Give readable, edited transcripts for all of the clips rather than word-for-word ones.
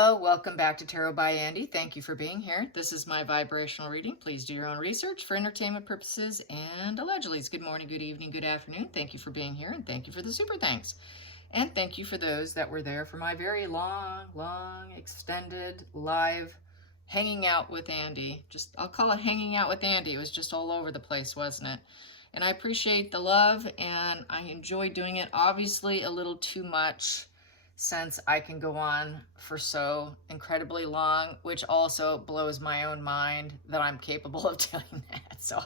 Hello, welcome back to Tarot by Andy. Thank you for being here. This is my vibrational reading. Please do your own research for entertainment purposes and allegedly. Good morning, good evening, good afternoon. Thank you for being here and thank you for the super thanks. And thank you for those that were there for my very long, extended live hanging out with Andy. I'll call it hanging out with Andy. It was just all over the place, wasn't it? And I appreciate the love and I enjoy doing it. Obviously a little too much, since I can go on for so incredibly long, which also blows my own mind that I'm capable of doing that. So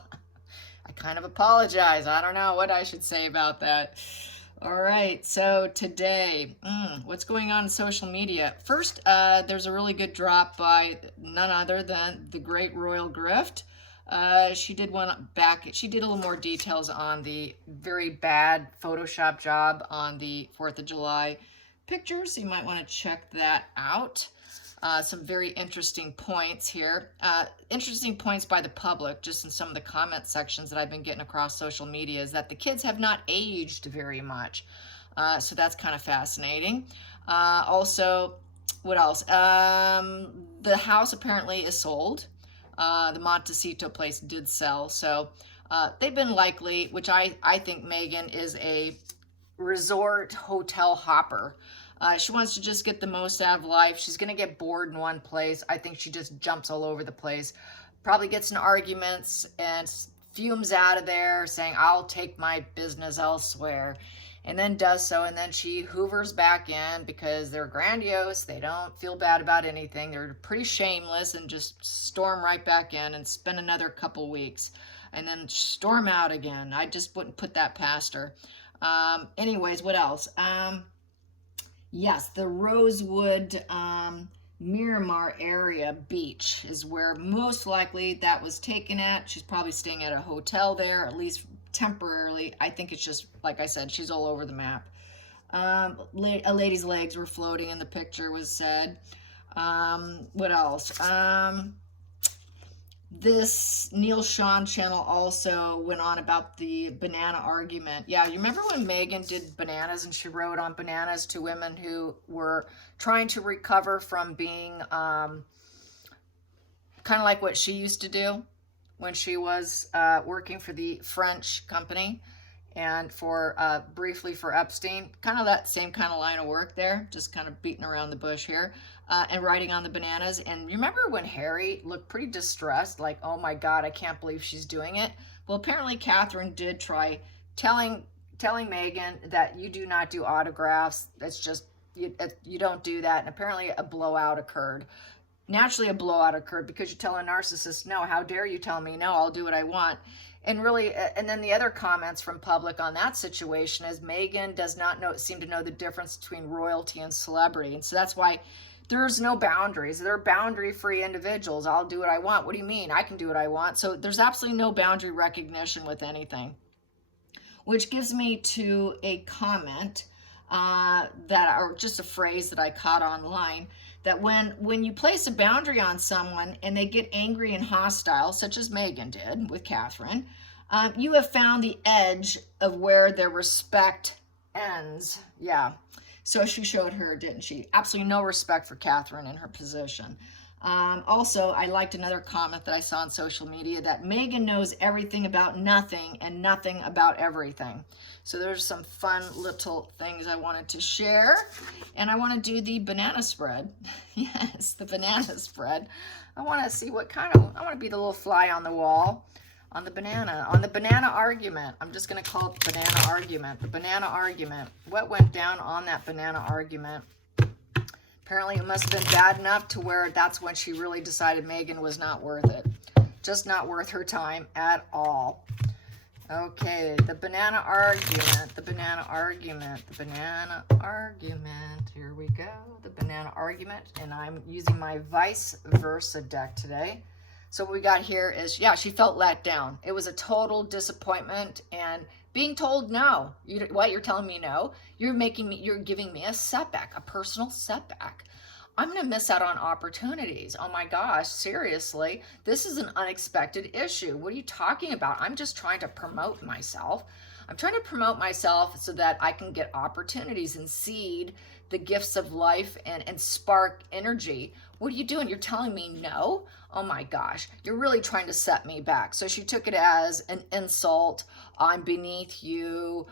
I kind of apologize. I don't know what I should say about that. All right, so today, what's going on in social media? First, there's a really good drop by none other than the great Royal Grift. She did she did a little more details on the very bad Photoshop job on the 4th of July pictures, so you might want to check that out. Some very interesting points here. Interesting points by the public, just in some of the comment sections that I've been getting across social media, is that the kids have not aged very much. So that's kind of fascinating. Also, what else? The house apparently is sold. The Montecito place did sell. So they've been likely, which I think Meghan is a resort hotel hopper. She wants to just get the most out of life. She's going to get bored in one place. I think she just jumps all over the place. Probably gets in arguments and fumes out of there saying, I'll take my business elsewhere. And then does so. And then she hoovers back in because they're grandiose. They don't feel bad about anything. They're pretty shameless and just storm right back in and spend another couple weeks. And then storm out again. I just wouldn't put that past her. Anyways, what else? Yes, the Rosewood Miramar area beach is where most likely that was taken at. She's probably staying at a hotel there, at least temporarily. I think it's just, like I said, she's all over the map. A lady's legs were floating in the picture, was said. What else? This Neil Sean channel also went on about the banana argument. Yeah, you remember when Meghan did bananas and she wrote on bananas to women who were trying to recover from being kind of like what she used to do when she was working for the French company and for briefly for Epstein. Kind of that same kind of line of work there, just kind of beating around the bush here. And writing on the bananas. And remember when Harry looked pretty distressed, like, oh my God, I can't believe she's doing it. Well, apparently Catherine did try telling Meghan that you do not do autographs. That's just, you don't do that. And apparently a blowout occurred. Naturally a blowout occurred because you tell a narcissist, no, how dare you tell me, no, I'll do what I want. And really, and then the other comments from public on that situation is Meghan does not seem to know the difference between royalty and celebrity. And so that's why there's no boundaries. They're boundary-free individuals. I'll do what I want. What do you mean? I can do what I want. So there's absolutely no boundary recognition with anything. Which gives me to a comment or just a phrase that I caught online, that when you place a boundary on someone and they get angry and hostile, such as Meghan did with Catherine, you have found the edge of where their respect ends. Yeah. So she showed her, didn't she? Absolutely no respect for Catherine and her position. Also, I liked another comment that I saw on social media that Meghan knows everything about nothing and nothing about everything. So there's some fun little things I wanted to share. And I want to do the banana spread. Yes, the banana spread. I want to see I want to be the little fly on the wall. On the banana argument. I'm just going to call it the banana argument. The banana argument. What went down on that banana argument? Apparently it must have been bad enough to where that's when she really decided Meghan was not worth it. Just not worth her time at all. Okay, the banana argument. The banana argument. The banana argument. Here we go. The banana argument. And I'm using my vice versa deck today. So what we got here is, yeah, she felt let down. It was a total disappointment and being told no. You're telling me no? You're giving me a setback, a personal setback. I'm going to miss out on opportunities. Oh my gosh, seriously, this is an unexpected issue. What are you talking about? I'm just trying to promote myself. I'm trying to promote myself so that I can get opportunities and seed the gifts of life and spark energy. What are you doing? You're telling me no? Oh my gosh, you're really trying to set me back. So she took it as an insult. I'm beneath you.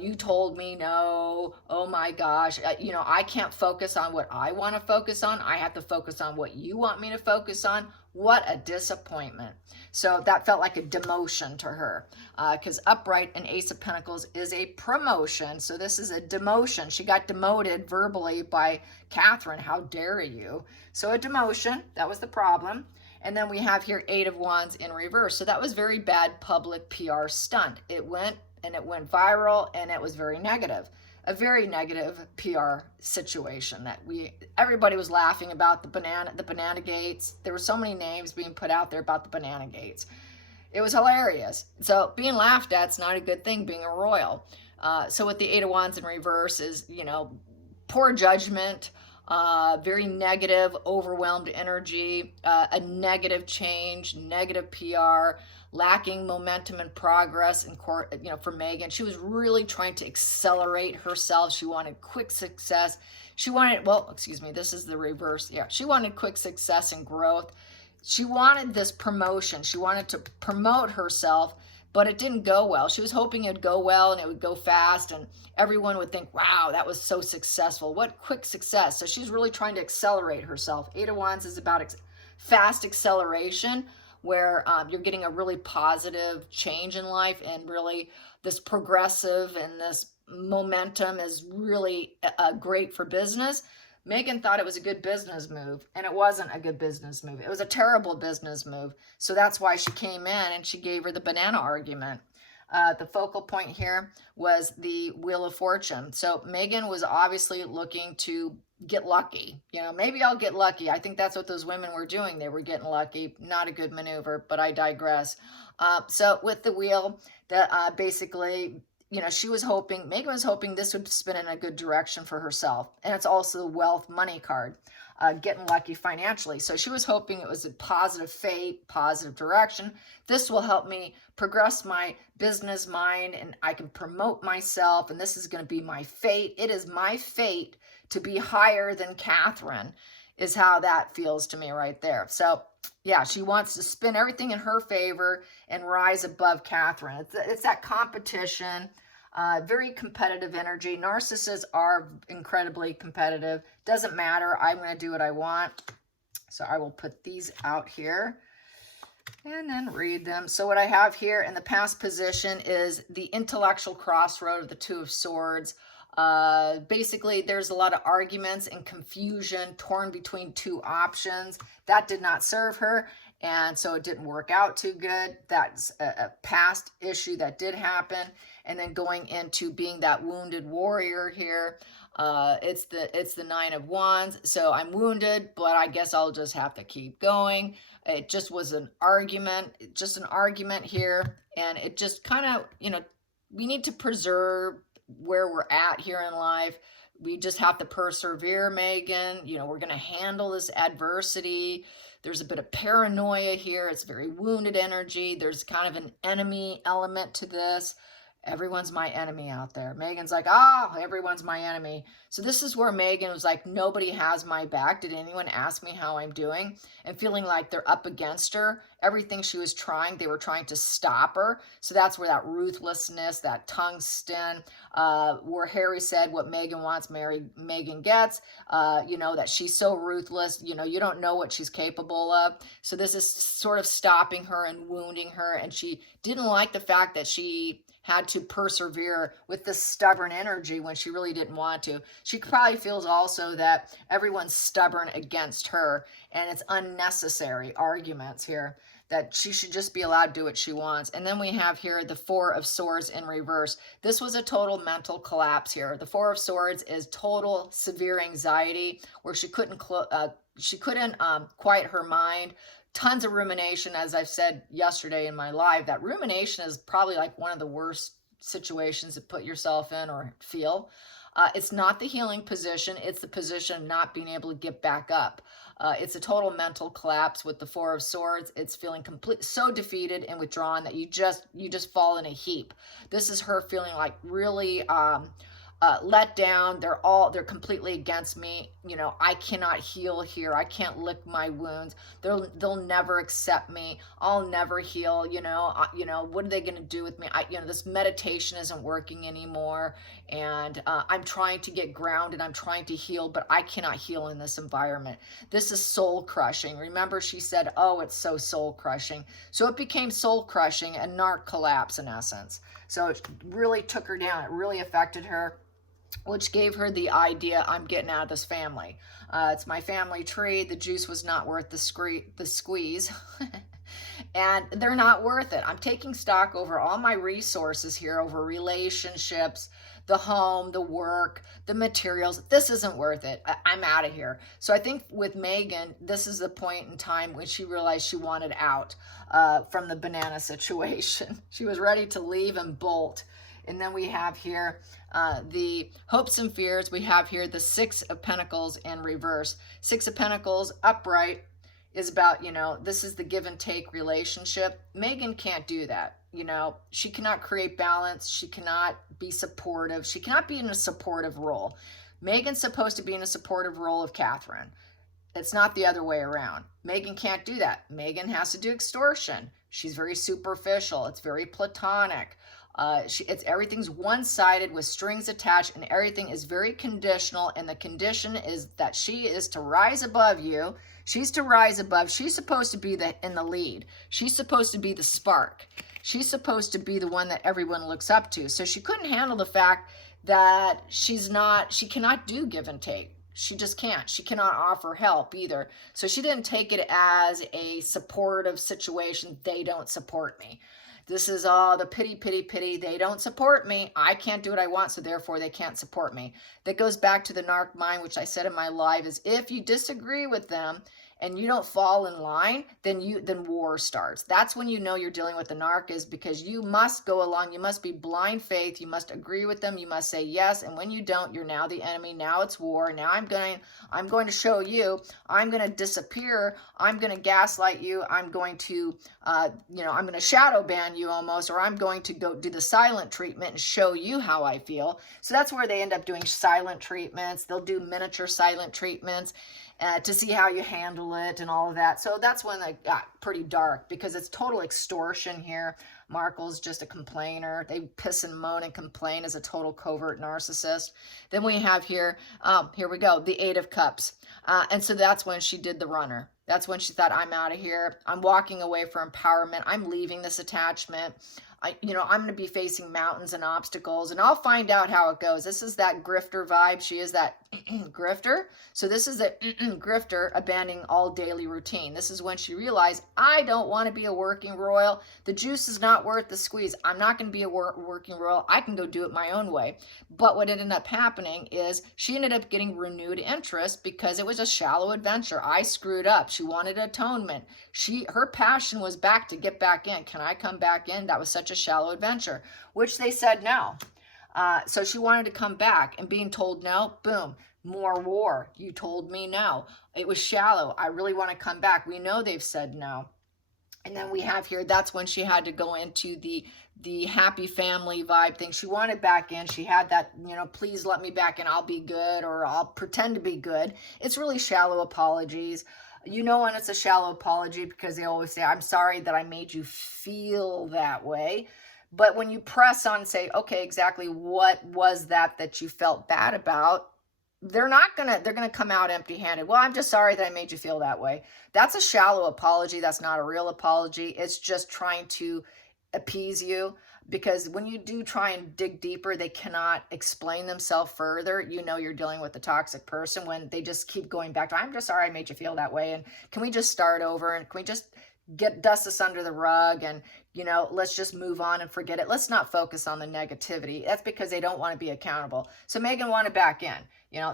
You told me no. Oh my gosh. I can't focus on what I want to focus on. I have to focus on what you want me to focus on. What a disappointment. So that felt like a demotion to her, because upright and Ace of Pentacles is a promotion. So this is a demotion. She got demoted verbally by Catherine. How dare you? So a demotion, that was the problem. And then we have here 8 of Wands in reverse. So that was very bad public PR stunt. It went viral, and it was very negative. A very negative PR situation that everybody was laughing about the banana gates. There were so many names being put out there about the banana gates. It was hilarious. So being laughed at is not a good thing, being a royal. So with the 8 of Wands in reverse is, poor judgment, very negative, overwhelmed energy, a negative change, negative PR, lacking momentum and progress in court, for Meghan. She was really trying to accelerate herself. She wanted quick success. She wanted, this is the reverse. Yeah, she wanted quick success and growth. She wanted this promotion. She wanted to promote herself, but it didn't go well. She was hoping it'd go well and it would go fast and everyone would think, wow, that was so successful. What quick success. So she's really trying to accelerate herself. 8 of Wands is about fast acceleration, where you're getting a really positive change in life, and really this progressive and this momentum is really great for business. Meghan thought it was a good business move, and it wasn't a good business move. It was a terrible business move. So that's why she came in and she gave her the banana argument. The focal point here was the Wheel of Fortune. So Meghan was obviously looking to get lucky. Maybe I'll get lucky. I think that's what those women were doing. They were getting lucky. Not a good maneuver, but I digress. So with the wheel, that basically, Meghan was hoping this would spin in a good direction for herself. And it's also the wealth money card, getting lucky financially. So she was hoping it was a positive fate, positive direction. This will help me progress my business mind, and I can promote myself, and this is going to be my fate. It is my fate to be higher than Catherine, is how that feels to me right there. So yeah, she wants to spin everything in her favor and rise above Catherine. It's that competition, very competitive energy. Narcissists are incredibly competitive. Doesn't matter. I'm going to do what I want. So I will put these out here and then read them. So what I have here in the past position is the intellectual crossroad of the 2 of Swords. Basically, there's a lot of arguments and confusion, torn between 2 options. That did not serve her, and so it didn't work out too good. That's a past issue that did happen. And then going into being that wounded warrior here, it's the 9 of Wands. So I'm wounded, but I guess I'll just have to keep going. It just was an argument here, and it just kind of, we need to preserve where we're at here in life. We just have to persevere, Meghan. We're going to handle this adversity. There's a bit of paranoia here. It's very wounded energy. There's kind of an enemy element to this. Everyone's my enemy out there. Meghan's like, everyone's my enemy. So this is where Meghan was like, nobody has my back. Did anyone ask me how I'm doing? And feeling like they're up against her. Everything she was trying, they were trying to stop her. So that's where that ruthlessness, that tungsten, where Harry said what Meghan wants, Meghan gets, that she's so ruthless, you don't know what she's capable of. So this is sort of stopping her and wounding her. And she didn't like the fact that she had to persevere with this stubborn energy when she really didn't want to. She probably feels also that everyone's stubborn against her, and it's unnecessary arguments here, that she should just be allowed to do what she wants. And then we have here the 4 of Swords in reverse. This was a total mental collapse here. The 4 of Swords is total severe anxiety, where she couldn't quiet her mind. Tons of rumination, as I've said yesterday in my live. That rumination is probably like one of the worst situations to put yourself in or feel. It's not the healing position. It's the position of not being able to get back up. It's a total mental collapse with the 4 of Swords. It's feeling so defeated and withdrawn that you just fall in a heap. This is her feeling like really let down. They're completely against me. You know, I cannot heal here. I can't lick my wounds. They'll never accept me. I'll never heal. You know, what are they going to do with me? This meditation isn't working anymore. And I'm trying to get grounded. I'm trying to heal, but I cannot heal in this environment. This is soul crushing. Remember, she said, oh, it's so soul crushing. So it became soul crushing and narc collapse in essence. So it really took her down. It really affected her, which gave her the idea, I'm getting out of this family. It's my family tree. The juice was not worth the squeeze. And they're not worth it. I'm taking stock over all my resources here, over relationships, the home, the work, the materials. This isn't worth it. I'm out of here. So I think with Meghan, this is the point in time when she realized she wanted out from the banana situation. She was ready to leave and bolt. And then we have here the hopes and fears. We have here the Six of Pentacles in reverse. Six of Pentacles upright is about, this is the give and take relationship. Meghan can't do that. She cannot create balance. She cannot be supportive. She cannot be in a supportive role. Meghan's supposed to be in a supportive role of Catherine. It's not the other way around. Meghan can't do that. Meghan has to do extortion. She's very superficial. It's very platonic. Everything's one-sided with strings attached, and everything is very conditional, and the condition is that she is to rise above you. She's to rise above. She's supposed to be in the lead. She's supposed to be the spark. She's supposed to be the one that everyone looks up to. So she couldn't handle the fact that she cannot do give and take. She just can't. She cannot offer help either. So she didn't take it as a supportive situation. They don't support me. This is all the pity, pity, pity. They don't support me. I can't do what I want, so therefore they can't support me. That goes back to the narc mind, which I said in my live, is if you disagree with them and you don't fall in line, then war starts. That's when you know you're dealing with the narc, is because you must go along. You must be blind faith. You must agree with them. You must say yes. And when you don't, you're now the enemy. Now it's war. Now I'm going to show you. I'm going to disappear. I'm going to gaslight you. I'm going to, I'm going to shadow ban you almost, or I'm going to go do the silent treatment and show you how I feel. So that's where they end up doing silent treatments. They'll do miniature silent treatments to see how you handle it and all of that. So that's when it got pretty dark, because it's total extortion here. Markle's just a complainer. They piss and moan and complain as a total covert narcissist. Then we have here we go, the Eight of Cups. And so that's when she did the runner. That's when she thought, I'm out of here. I'm walking away for empowerment. I'm leaving this attachment. I'm going to be facing mountains and obstacles, and I'll find out how it goes. This is that grifter vibe. She is that grifter. So this is a grifter abandoning all daily routine. This is when she realized, I don't want to be a working royal. The juice is not worth the squeeze. I'm not going to be a working royal. I can go do it my own way. But what ended up happening is she ended up getting renewed interest because it was a shallow adventure. I screwed up. She wanted atonement. Her passion was to get back in. Can I come back in? That was such a shallow adventure, which they said no. So she wanted to come back, and being told no, boom, more war. You told me no. It was shallow. I really want to come back. We know they've said no. And then we have here, that's when she had to go into the happy family vibe thing. She wanted back in. She had that, please let me back in. I'll be good, or I'll pretend to be good. It's really shallow apologies. When it's a shallow apology, because they always say, I'm sorry that I made you feel that way. But when you press on and say, okay, exactly what was that you felt bad about, they're going to come out empty-handed. Well, I'm just sorry that I made you feel that way. That's a shallow apology. That's not a real apology. It's just trying to appease you, because when you do try and dig deeper, they cannot explain themselves further. You're dealing with a toxic person when they just keep going back to, I'm just sorry I made you feel that way, and can we just start over, and can we just dust this under the rug, and let's just move on and forget it. Let's not focus on the negativity. That's because they don't want to be accountable. So Meghan wanted back in.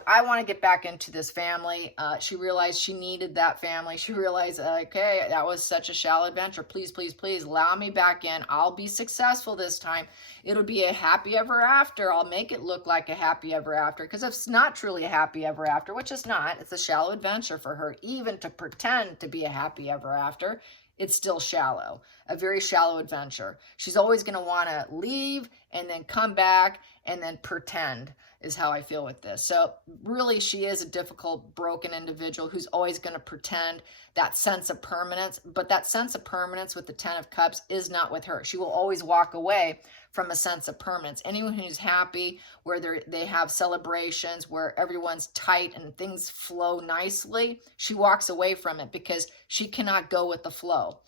I want to get back into this family. She realized she needed that family. She realized, okay, that was such a shallow adventure. Please, please, please allow me back in. I'll be successful this time. It'll be a happy ever after. I'll make it look like a happy ever after, because it's not truly a happy ever after, which is not. It's a shallow adventure for her, even to pretend to be a happy ever after. it's still shallow, a very shallow adventure. She's always going to want to leave and then come back and then pretend, is how I feel with this. So really, she is a difficult, broken individual who's always going to pretend that sense of permanence. But that sense of permanence with the Ten of Cups is not with her. She will always walk away from a sense of permanence. Anyone who's happy, where they have celebrations, where everyone's tight and things flow nicely, she walks away from it because she cannot go with the flow.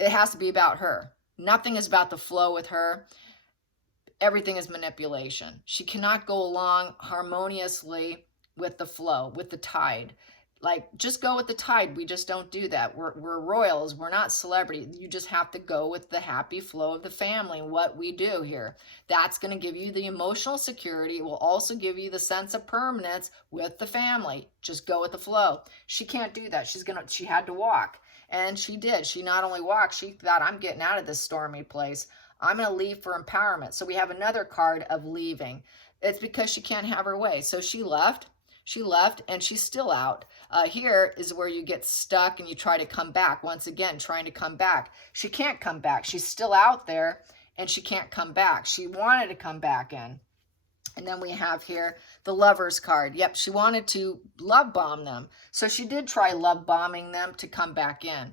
It has to be about her. Nothing is about the flow with her. Everything is manipulation. She cannot go along harmoniously with the flow, with the tide. Like, just go with the tide. We just don't do that. We're royals. We're not celebrities. You just have to go with the happy flow of the family, what we do here. That's going to give you the emotional security. It will also give you the sense of permanence with the family. Just go with the flow. She can't do that. She had to walk. And she did. She not only walked, she thought, I'm getting out of this stormy place. I'm going to leave for empowerment. So we have another card of leaving. It's because she can't have her way. So she left. She left and she's still out. Here is where you get stuck and you try to come back. Once again, trying to come back. She can't come back. She's still out there and she can't come back. She wanted to come back in. And then we have here the Lover's card. Yep, she wanted to love bomb them. So she did try love bombing them to come back in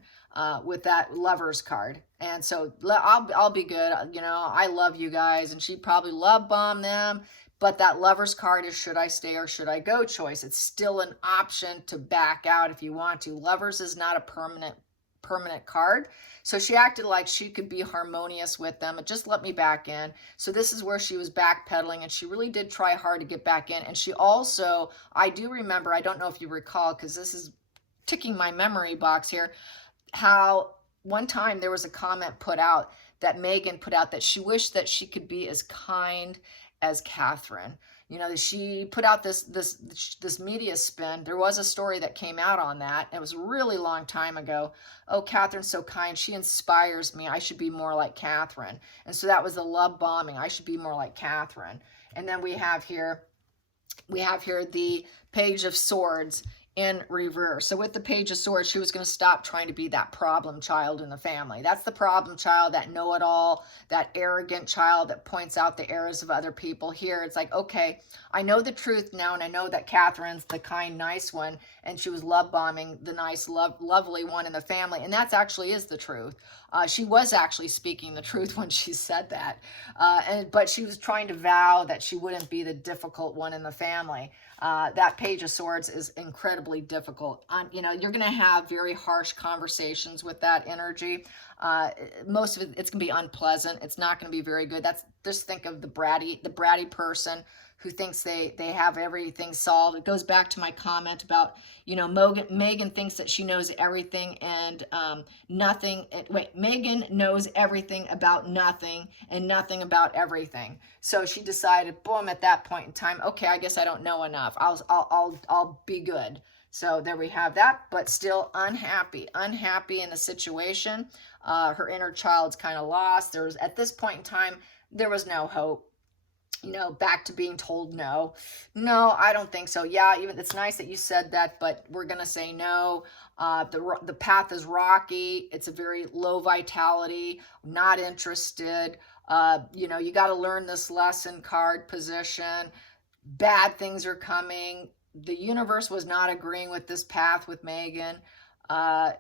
with that Lover's card. And so I'll be good. You know, I love you guys. And she probably love bombed them. But that Lover's card is should I stay or should I go choice. It's still an option to back out if you want to. Lovers is not a permanent card. So she acted like she could be harmonious with them. Just let me back in. So this is where she was backpedaling, and she really did try hard to get back in. And she also, I do remember, I don't know if you recall, because this is ticking my memory box here, how one time there was a comment put out that Meghan put out that she wished that she could be as kind as Catherine. You know, she put out this media spin. There was a story that came out on that. It was a really long time ago. Oh, Catherine's so kind. She inspires me. I should be more like Catherine. And so that was the love bombing. I should be more like Catherine. And then we have here the Page of Swords in reverse. So with the Page of Swords, she was going to stop trying to be that problem child in the family. That's the problem child, that know-it-all, that arrogant child that points out the errors of other people. Here, it's like, okay, I know the truth now, and I know that Catherine's the kind, nice one, and she was love bombing the nice, lovely one in the family, and that actually is the truth. She was actually speaking the truth when she said that, but she was trying to vow that she wouldn't be the difficult one in the family. That Page of Swords is incredibly difficult. You know, you're going to have very harsh conversations with that energy. Most of it, it's going to be unpleasant. It's not going to be very good. Just think of the bratty person who thinks they have everything solved. It goes back to my comment about, you know, Meghan thinks that she knows everything and Meghan knows everything about nothing and nothing about everything. So she decided, boom, at that point in time, okay, I guess I don't know enough. I'll be good. So there we have that, but still unhappy in the situation. Her inner child's kind of lost. At this point in time, there was no hope. You know, back to being told no. No, I don't think so. Yeah, even it's nice that you said that, but we're going to say no. The path is rocky. It's a very low vitality. Not interested. You know, you got to learn this lesson card position. Bad things are coming. The universe was not agreeing with this path with Meghan.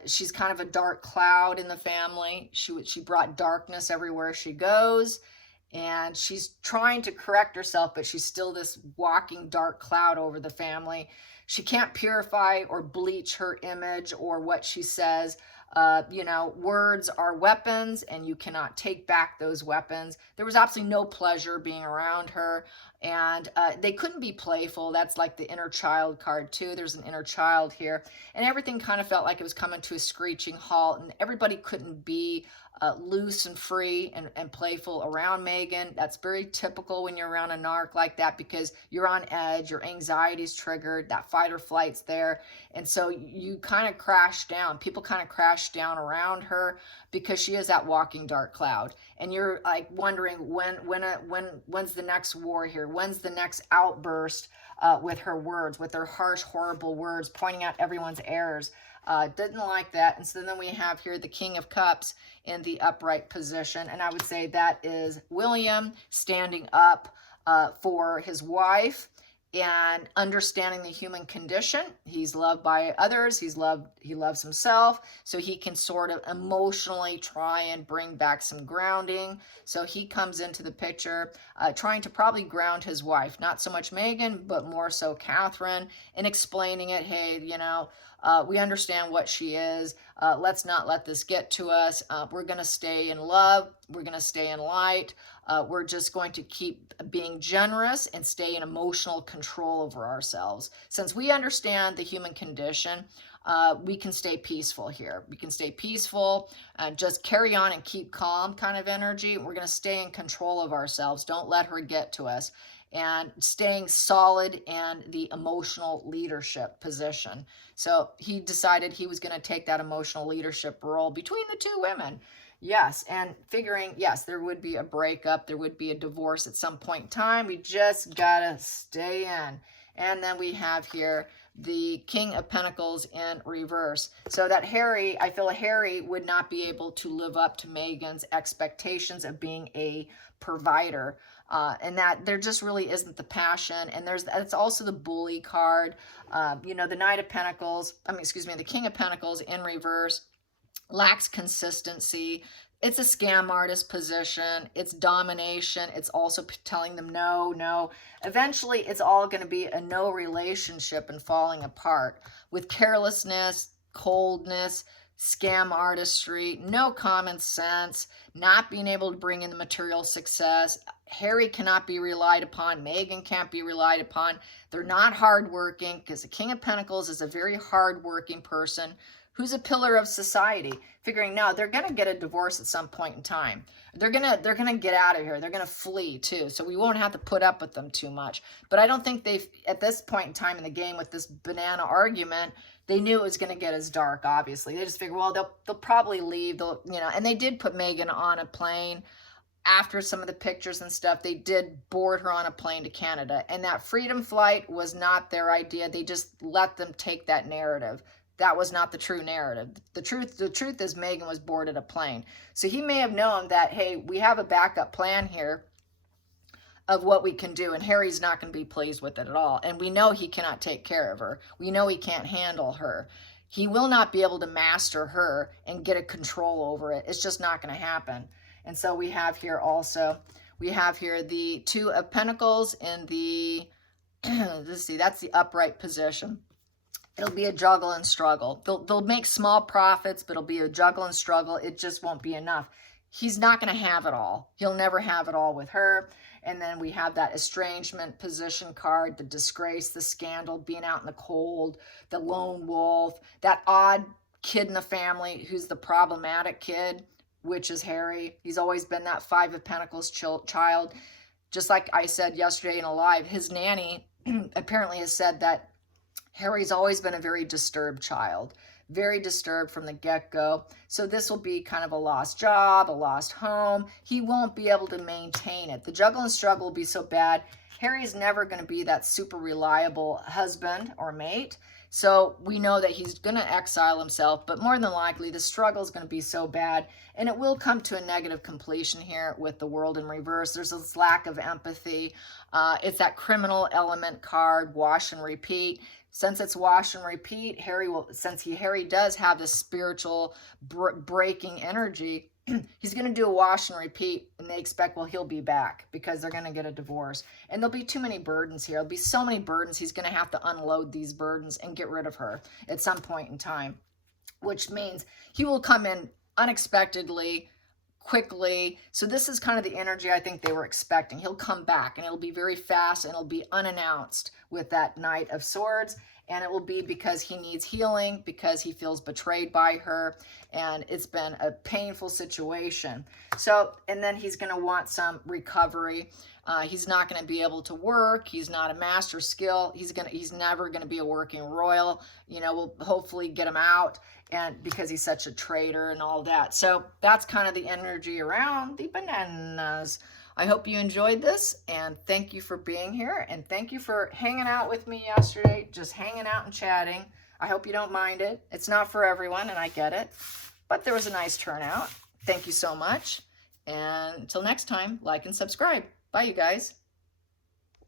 She's kind of a dark cloud in the family. She brought darkness everywhere she goes. And she's trying to correct herself, but she's still this walking dark cloud over the family. She can't purify or bleach her image or what she says. You know, words are weapons, and you cannot take back those weapons. There was absolutely no pleasure being around her, and they couldn't be playful. That's like the inner child card too. There's an inner child here, and everything kind of felt like it was coming to a screeching halt, and everybody couldn't be loose and free and playful around Meghan. That's very typical when you're around a narc like that, because you're on edge, your anxiety's triggered, that fight or flight's there, and so you kind of crash down. People kind of crash down around her because she is that walking dark cloud, and you're like wondering when's the next war here? When's the next outburst? with her words, with her harsh, horrible words, pointing out everyone's errors. Didn't like that. And so then we have here the King of Cups in the upright position. And I would say that is William standing up for his wife and understanding the human condition. He's loved by others. He loves himself. So he can sort of emotionally try and bring back some grounding. So he comes into the picture trying to probably ground his wife, not so much Meghan, but more so Catherine, and explaining it. Hey, we understand what she is. Let's not let this get to us. We're going to stay in love. We're going to stay in light. We're just going to keep being generous and stay in emotional control over ourselves. Since we understand the human condition, we can stay peaceful here. We can stay peaceful, just carry on and keep calm kind of energy. We're going to stay in control of ourselves. Don't let her get to us. And staying solid in the emotional leadership position. So he decided he was going to take that emotional leadership role between the two women. Yes, and figuring, yes, there would be a breakup, there would be a divorce at some point in time. We just got to stay in. And then we have here the King of Pentacles in reverse. So that Harry, I feel Harry would not be able to live up to Meghan's expectations of being a provider. And that there just really isn't the passion. And it's also the bully card. The Knight of Pentacles, the King of Pentacles in reverse lacks consistency. It's a scam artist position. It's domination. It's also telling them no, no. Eventually, it's all going to be a no relationship and falling apart with carelessness, coldness, scam artistry, no common sense, not being able to bring in the material success. Harry cannot be relied upon. Meghan can't be relied upon. They're not hardworking because the King of Pentacles is a very hardworking person who's a pillar of society, figuring now they're going to get a divorce at some point in time. They're going to get out of here. They're going to flee too. So we won't have to put up with them too much. But I don't think they've, at this point in time in the game with this banana argument, they knew it was going to get as dark, obviously. They just figured, well, they'll probably leave. And they did put Meghan on a plane. After some of the pictures and stuff, they did board her on a plane to Canada. And that freedom flight was not their idea. They just let them take that narrative. That was not the true narrative. The truth is Meghan was boarded a plane. So he may have known that, hey, we have a backup plan here of what we can do. And Harry's not going to be pleased with it at all. And we know he cannot take care of her. We know he can't handle her. He will not be able to master her and get a control over it. It's just not going to happen. And so we have here also, the Two of Pentacles in the, let's see, that's the upright position. It'll be a juggle and struggle. They'll make small profits, but it'll be a juggle and struggle. It just won't be enough. He's not going to have it all. He'll never have it all with her. And then we have that estrangement position card, the disgrace, the scandal, being out in the cold, the lone wolf, that odd kid in the family who's the problematic kid, which is Harry. He's always been that Five of Pentacles child. Just like I said yesterday in a live, his nanny apparently has said that Harry's always been a very disturbed child, very disturbed from the get-go. So this will be kind of a lost job, a lost home. He won't be able to maintain it. The juggle and struggle will be so bad. Harry's never going to be that super reliable husband or mate. So we know that he's going to exile himself, but more than likely the struggle is going to be so bad, and it will come to a negative completion here with the World in reverse. There's this lack of empathy. It's that criminal element card, wash and repeat. Since it's wash and repeat, Harry does have this spiritual breaking energy, he's going to do a wash and repeat, and they expect, well, he'll be back because they're going to get a divorce. And there'll be too many burdens here. There'll be so many burdens. He's going to have to unload these burdens and get rid of her at some point in time, which means he will come in unexpectedly, quickly. So this is kind of the energy I think they were expecting. He'll come back, and it'll be very fast, and it'll be unannounced with that Knight of Swords. And it will be because he needs healing, because he feels betrayed by her, and it's been a painful situation. So, and then he's going to want some recovery. He's not going to be able to work. He's not a master skill. He's never going to be a working royal. We'll hopefully get him out, and because he's such a traitor and all that. So that's kind of the energy around the bananas. I hope you enjoyed this, and thank you for being here, and thank you for hanging out with me yesterday, just hanging out and chatting. I hope you don't mind it. It's not for everyone, and I get it, but there was a nice turnout. Thank you so much, and until next time, like and subscribe. Bye, you guys.